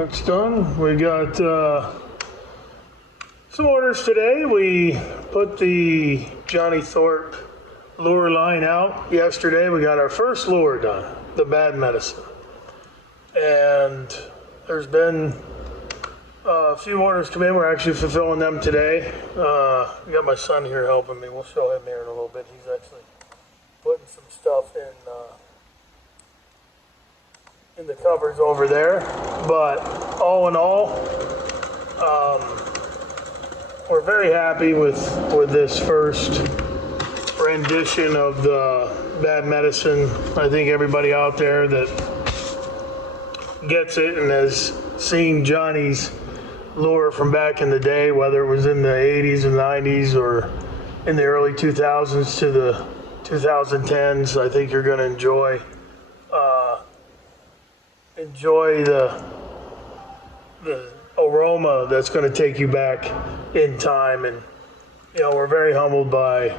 That's done. We got some orders today. We put the Johnny Thorp lure line out yesterday. We got our first lure done, the Bad Medicine. And there's been a few orders come in. We're actually fulfilling them today. We got my son here helping me. We'll show him here in a little bit. He's actually putting some stuff in the covers over there. But all in all, we're very happy with this first rendition of the Bad Medicine. I think everybody out there that gets it and has seen Johnny's lure from back in the day, whether it was in the 80s and 90s or in the early 2000s to the 2010s, I think you're going to enjoy the aroma that's going to take you back in time. And you know, we're very humbled by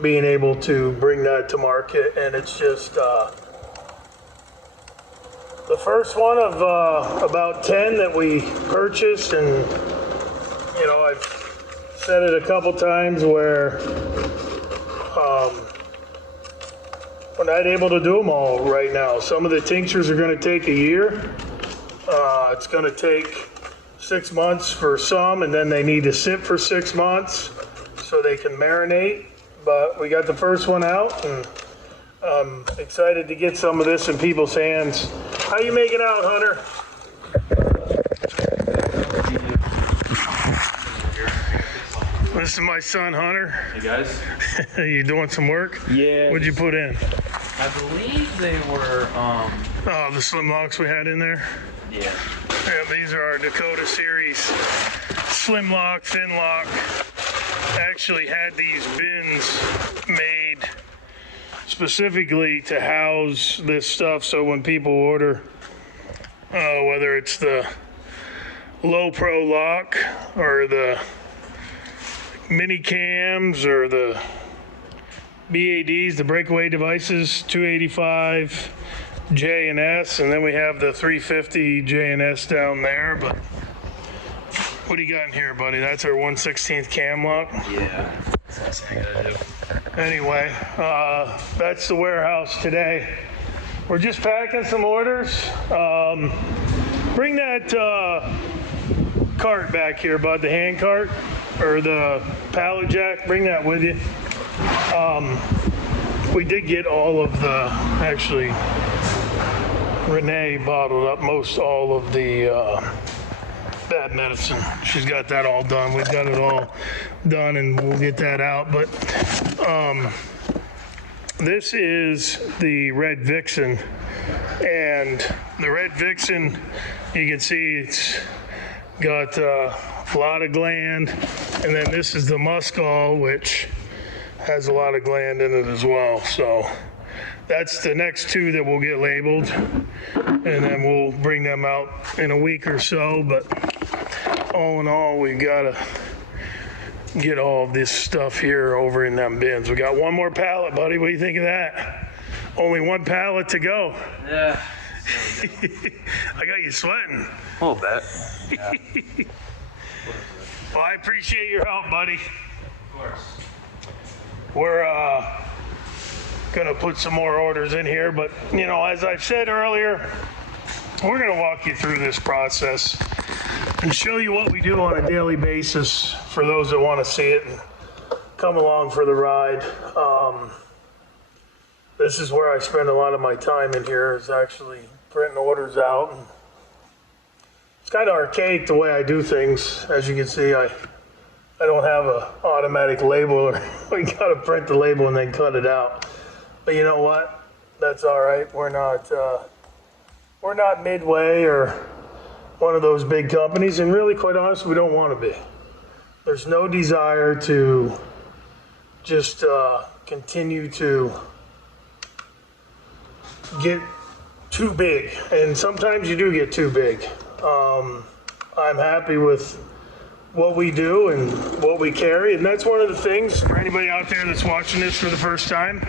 being able to bring that to market. And it's just the first one of about 10 that we purchased. And you know, I've said it a couple times where we're not able to do them all right now. Some of the tinctures are going to take a year. It's going to take 6 months for some, and then they need to sit for 6 months so they can marinate. But we got the first one out, and I'm excited to get some of this in people's hands. How you making out, Hunter? This is my son, Hunter. Hey guys. You doing some work? Yeah. What'd you put in? I believe they were, Oh, the slim locks we had in there? yeah. Yeah, these are our Dakota series slim lock, thin lock. I actually had these bins made specifically to house this stuff, so when people order, whether it's the low pro lock or the mini cams or the BADs, the breakaway devices, 285 J and S, and then we have the 350 J and S down there. But what do you got in here, buddy? That's our 1/16 cam lock. Yeah. That's what I gotta do. Anyway, that's the warehouse today. We're just packing some orders. Bring that cart back here, bud, the hand cart or the pallet jack. Bring that with you. We did get all of the, actually, Renee bottled up most all of the Bad Medicine. She's got that all done. We've got it all done, and we'll get that out. But this is the Red Vixen, and the Red Vixen, you can see it's got a lot of gland, and then this is the Muskol, which has a lot of gland in it as well. So that's the next two that will get labeled, and then we'll bring them out in a week or so. But all in all, we've got to get all of this stuff here over in them bins. We got one more pallet, buddy. What do you think of that? Only one pallet to go. Yeah. I got you sweating. A little bit. Yeah. Well, I appreciate your help, buddy. Of course. We're gonna put some more orders in here, but you know, as I've said earlier, we're gonna walk you through this process and show you what we do on a daily basis for those that want to see it and come along for the ride. This is where I spend a lot of my time in here, is actually printing orders out. And it's kind of archaic the way I do things. As you can see, I don't have an automatic label. We got to print the label and then cut it out. But you know what? That's all right. We're not Midway or one of those big companies, and really, quite honestly, we don't want to be. There's no desire to just continue to get too big, and sometimes you do get too big. I'm happy with what we do and what we carry, and that's one of the things for anybody out there that's watching this for the first time.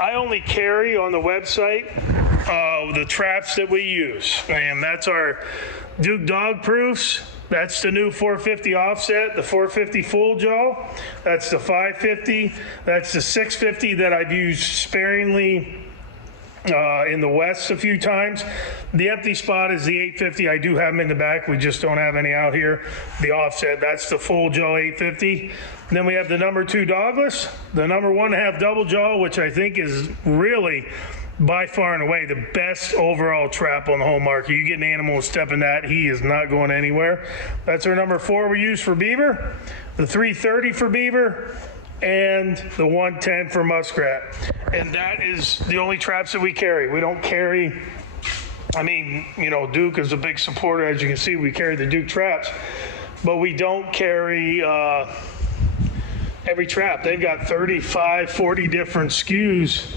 I only carry on the website the traps that we use. And that's our Duke Dog Proofs. That's the new 450 offset, the 450 full jaw. That's the 550. That's the 650 that I've used sparingly in the West a few times. The empty spot is the 850. I do have them in the back. We just don't have any out here. The offset, that's the full jaw 850. And then we have the number 2 dogless, the number 1.5 double jaw, which I think is really by far and away the best overall trap on the whole market. You get an animal stepping that, he is not going anywhere. That's our number 4 we use for beaver, the 330 for beaver, and the 110 for muskrat. And that is the only traps that we carry. We don't carry, I mean, you know, Duke is a big supporter. As you can see, we carry the Duke traps, but we don't carry every trap. They've got 35, 40 different SKUs,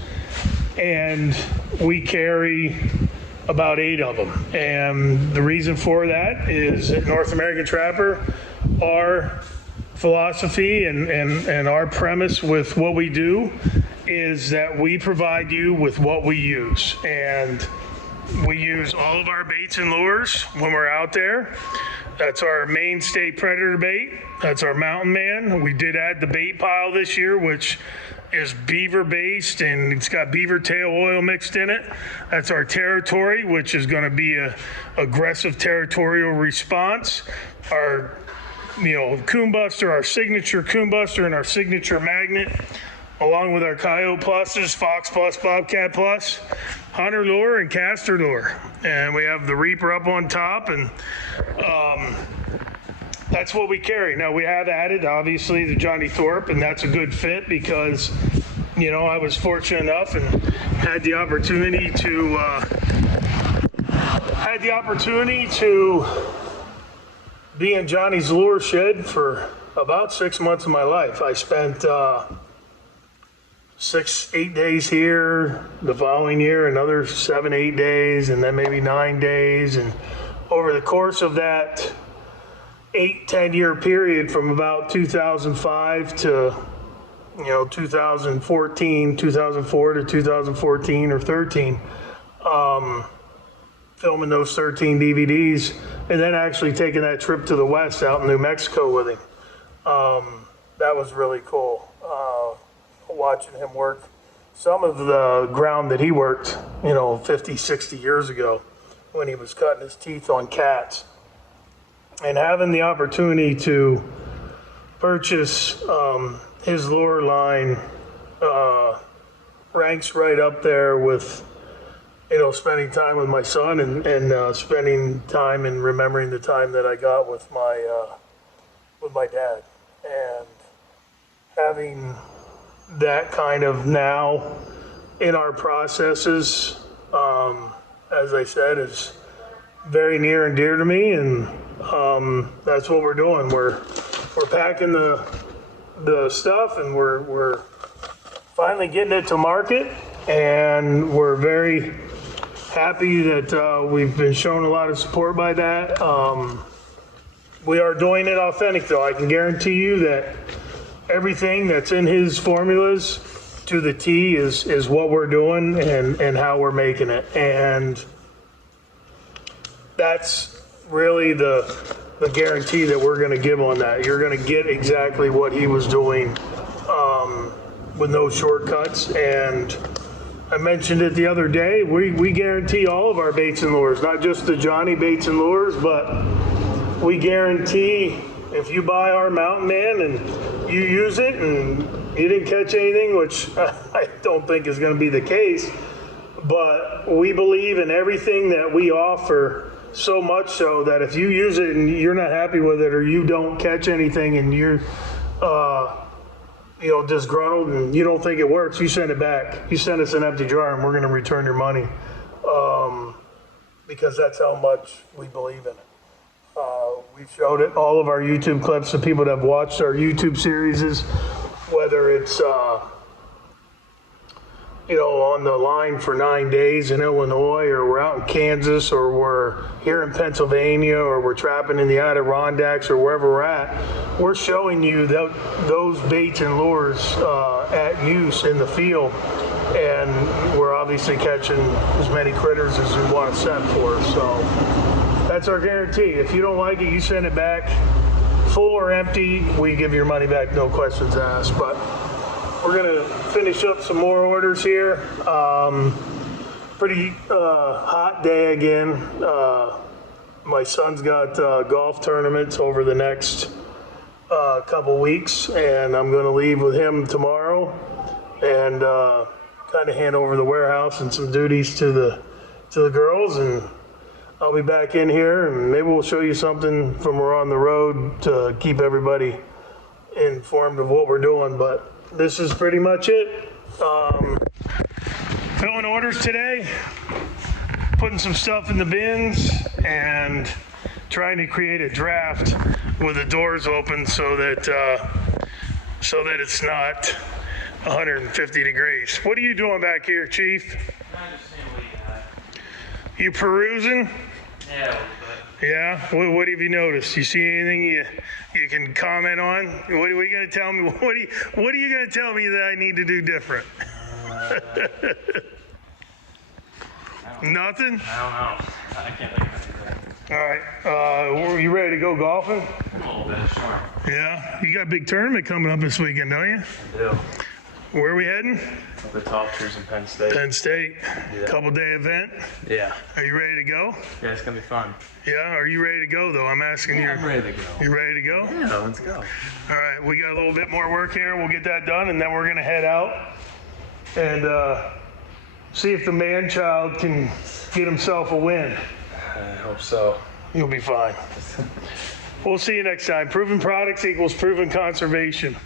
and we carry about 8 of them. And the reason for that is at North American Trapper, our philosophy and our premise with what we do is that we provide you with what we use. And we use all of our baits and lures when we're out there. That's our mainstay predator bait. That's our Mountain Man. We did add the bait pile this year, which is beaver based, and it's got beaver tail oil mixed in it. That's our Territory, which is going to be a aggressive territorial response. Our, you know, Coon Buster, our signature Coon Buster, and our signature magnet, along with our Coyote Pluses, Fox Plus, Bobcat Plus, Hunter Lure, and Caster Lure. And we have the Reaper up on top, and that's what we carry. Now, we have added, obviously, the Johnny Thorp, and that's a good fit because, you know, I was fortunate enough and had the opportunity to be in Johnny's lure shed for about 6 months of my life. I spent 6-8 days here, the following year another 7-8 days, and then maybe 9 days. And over the course of that 8-10 year period from about 2005 to 2004 to 2014 or 13, filming those 13 DVDs, and then actually taking that trip to the West out in New Mexico with him. That was really cool, watching him work some of the ground that he worked, 50, 60 years ago when he was cutting his teeth on cats. And having the opportunity to purchase his lure line ranks right up there with, spending time with my son and spending time and remembering the time that I got with my dad. And having that kind of now in our processes, as I said, is very near and dear to me, and that's what we're doing. We're packing the stuff, and we're finally getting it to market, and we're very happy that we've been shown a lot of support by that. We are doing it authentic, though. I can guarantee you that everything that's in his formulas to the T is what we're doing and how we're making it. And that's really the guarantee that we're going to give on that. You're going to get exactly what he was doing with no shortcuts. And I mentioned it the other day, we guarantee all of our baits and lures, not just the Johnny baits and lures, but we guarantee if you buy our Mountain Man and you use it and you didn't catch anything, which I don't think is going to be the case, but we believe in everything that we offer, so much so that if you use it and you're not happy with it, or you don't catch anything and you're disgruntled and you don't think it works, you send it back. You send us an empty jar and we're going to return your money, because that's how much we believe in it. We've showed it, all of our YouTube clips, to people that have watched our YouTube series, whether it's on the line for 9 days in Illinois, or we're out in Kansas, or we're here in Pennsylvania, or we're trapping in the Adirondacks, or wherever we're at. We're showing you those baits and lures at use in the field and we're obviously catching as many critters as we want to set for. So that's our guarantee. If you don't like it, you send it back, full or empty. We give your money back, no questions asked. But we're gonna finish up some more orders here. Pretty hot day again. My son's got golf tournaments over the next couple weeks, and I'm going to leave with him tomorrow and kind of hand over the warehouse and some duties to the girls, and I'll be back in here and maybe we'll show you something from we're on the road to keep everybody informed of what we're doing. But this is pretty much it. Filling orders today, putting some stuff in the bins, and trying to create a draft with the doors open so that it's not 150 degrees. What are you doing back here, Chief? I'm just seeing what you had. You perusing? Yeah, a little bit. Yeah. What have you noticed? You see anything you can comment on? What are you going to tell me? What are you going to tell me that I need to do different? Nothing? I don't know. I can't think of anything. All right. Were you ready to go golfing? A little bit, sure. Yeah. You got a big tournament coming up this weekend, don't you? I do. Where are we heading? The top tiers in Penn State. Penn State. Yeah. Couple day event. Yeah. Are you ready to go? Yeah, it's gonna be fun. Yeah. Are you ready to go though? I'm asking you. I'm ready to go. You ready to go? Yeah, let's go. All right. We got a little bit more work here. We'll get that done, and then we're gonna head out and see if the man-child can get himself a win. I hope so. You'll be fine. We'll see you next time. Proven products equals proven conservation.